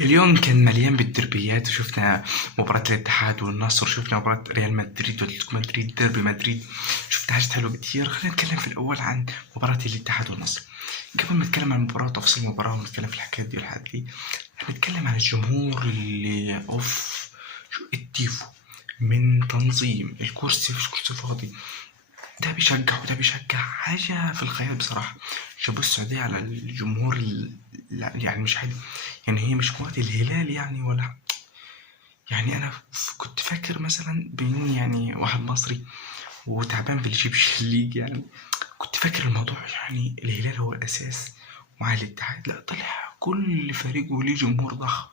اليوم كان مليان بالدربيات، وشفنا مباراة الاتحاد والنصر، وشفنا مباراة ريال مدريد واتلتيكو مدريد، ديربي مدريد. شفت حاجات حلوة كتير. خلينا نتكلم في الأول عن مباراة الاتحاد والنصر. قبل ما نتكلم عن المباراة وتفاصيل المباراة ونتكلم في الحكايات دي والحاجات دي، هنتكلم عن الجمهور اللي شو التيفو من تنظيم الكرسي، مفيش كرسي فاضي. ده بيشجع وده بيشجع، حاجة في الخيال بصراحة. شابوه السعودية على الجمهور لا يعني مش عادي. يعني هي مش مباراة الهلال يعني، ولا يعني أنا كنت فاكر مثلا بإني يعني واحد مصري وتعبان بالجيبش الليج يعني، كنت فاكر الموضوع يعني الهلال هو الأساس مع الاتحاد. لا، طلع كل فريق وليه جمهور ضخم.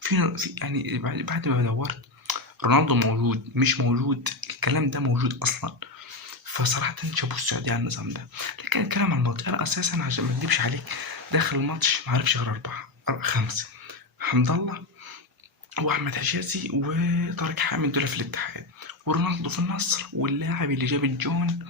في يعني بعد ما دورت، رونالدو موجود مش موجود، الكلام ده موجود أصلا. فصراحة شابوه السعودية على النظام ده. لكن الكلام عن الماتش، أنا أساسا عشان ما أكدبش عليك، داخل الماتش معرفش غير خمسة: حمد الله، وأحمد حجازي، وطارق حامد، دول في الاتحاد، ورونالدو في النصر، واللاعب اللي جاب الجون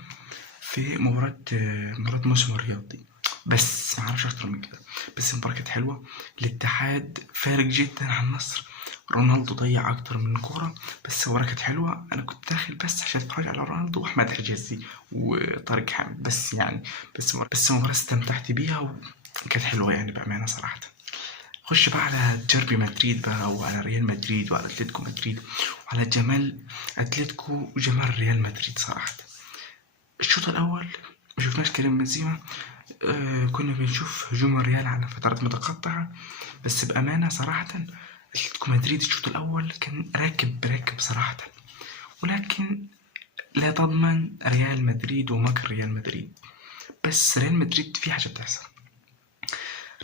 في مباراة موسم الرياضي. بس معرفش أكتر من كده. بس المباراة كانت حلوة. الاتحاد فارق جدا عن النصر. رونالدو ضيع أكتر من كورة، بس المباراة كانت حلوة. أنا كنت داخل بس عشان أتفرج على رونالدو وأحمد حجازي وطارق حامد بس يعني. بس المباراة استمتعت بيها وكانت حلوة يعني بأمانة صراحة. خش بقى على ديربي مدريد بقى، وعلى ريال مدريد، وعلى اتلتيكو مدريد، وعلى جمال اتلتيكو وجمال ريال مدريد صراحة. الشوط الأول ما شفناش كريم بنزيما. كنا بنشوف هجوم الريال على فترات متقطعة. بس بأمانة صراحة اتلتيكو مدريد الشوط الأول كان راكب صراحة. ولكن لا تضمن ريال مدريد ومكر ريال مدريد. بس ريال مدريد في حاجة بتحصل.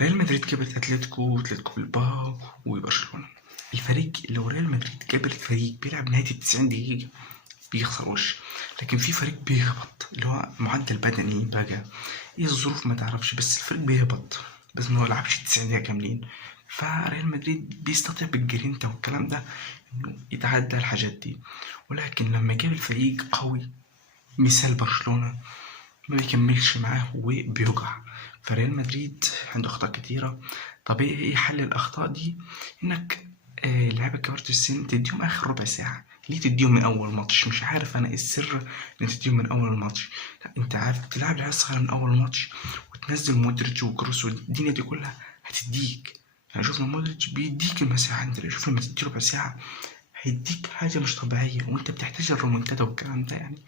ريال مدريد جابت اتلتيكو واتلتيكو بالباو وبرشلونة. الفريق لو ريال مدريد جاب فريق بيلعب نهاية ال90 دقيقة بيخسر وش. لكن في فريق بيهبط، اللي هو معدل بدني بقى، ايه الظروف ما تعرفش، بس الفريق بيهبط بس انه يلعبش 90 دقيقة كاملين. فريال مدريد بيستطيع بالجرينتا والكلام ده انه يتعدى الحاجات دي. ولكن لما جاب الفريق قوي مثال برشلونة، ما بيكملش معاه وبيوجع. فريال مدريد عنده أخطاء كتيرة. طبيعي إيه حل الأخطاء دي؟ إنك لعيبة كبار السن تديهم آخر ربع ساعة. ليه تديهم من أول ماتش؟ مش عارف أنا إيه السر إن تديهم من أول الماتش. لا، أنت عارف تلعب العيال الصغيرة من أول ماتش وتنزل مودريتش وكروس والدنيا دي كلها هتديك. يعني شوفنا مودريتش بيديك المساحة، أنت شوف لما تدي ربع ساعة هيديك حاجة مش طبيعية، وأنت بتحتاج الرومنتادا والكلام ده يعني.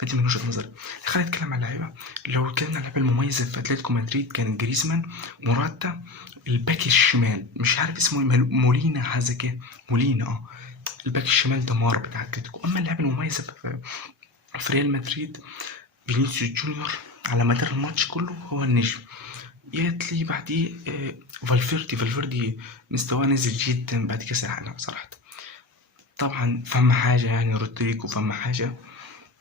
فدي من وجهة نظري. خلينا نتكلم عن اللعيبة. لو اتكلمنا عن اللعيبة المميزة في أتلتيكو مدريد، كان جريزمان، موراتا، الباك الشمال مش عارف اسمه ايه، مولينا حاجة كده، مولينا الباك الشمال دمار بتاع أتلتيكو. أما اللعيبة المميزة في ريال مدريد، فينيسيوس جونيور على مدار الماتش كله هو النجم. ياتلي بعديه فالفيردي مستواه نزل جدا بعد كأس العالم صراحة. طبعا فما حاجة يعني رودريجو، فما حاجة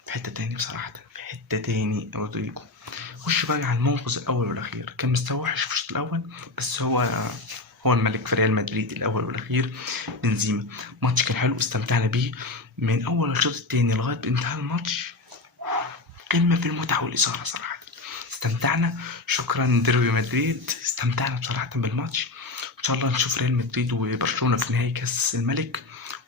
في حتة تاني بصراحة، في حتة تاني رودريجو. خش بقى على المنقذ الأول والأخير. كان مستوى وحش في الشوط الأول، بس هو الملك في ريال مدريد الأول والأخير، بنزيما. ماتش كان حلو، استمتعنا بيه من أول الشوط التاني لغاية انتهى الماتش. قمة في المتعة والإثارة صراحة. استمتعنا. شكرا ديربي مدريد، استمتعنا بصراحة بالماتش. إن شاء الله نشوف ريال مدريد وبرشلونة في نهائي كأس الملك،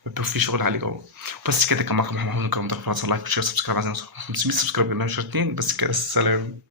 ويبقى في شغل عالي جوه. بس كده، كان معكم محمد محمود، كان لايك وشير سبسكرايب، عايزين نوصل 500 سبسكرايب، قلنا شرطين بس كده. السلام.